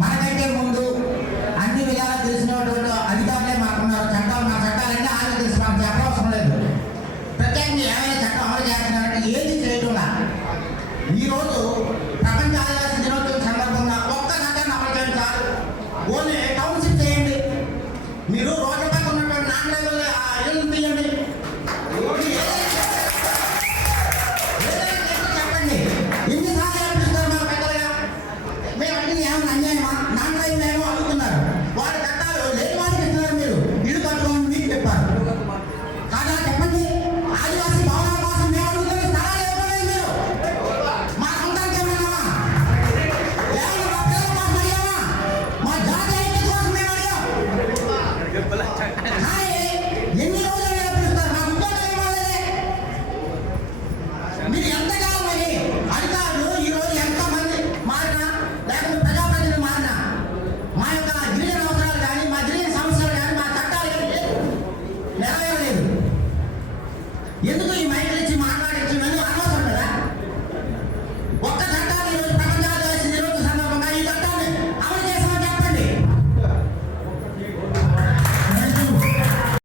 మనకంటే ముందు అన్ని విధాలా తెలిసినటువంటి అధికారులే మాకున్నారు. చట్టాలు మా చట్టాలన్నీ ఆయన తెలుసు. మాకు చెప్పవసరం లేదు. ప్రత్యేకంగా ఏమైనా చట్టం అమలు చేస్తున్నారంటే ఏది చేయకుండా ఈరోజు ప్రపంచ ఆదివాసీ దినోత్సవం సందర్భంగా ఒక్క చట్టాన్ని అమలు చేయండి చాలు ఓన్లీ టౌన్షిప్ చేయండి. మీరు అన్యాయమా? నాన్ డ్రైవర్లు ఏమో అడుగుతున్నారు వారి నెరవేరలేదు ఎందుకు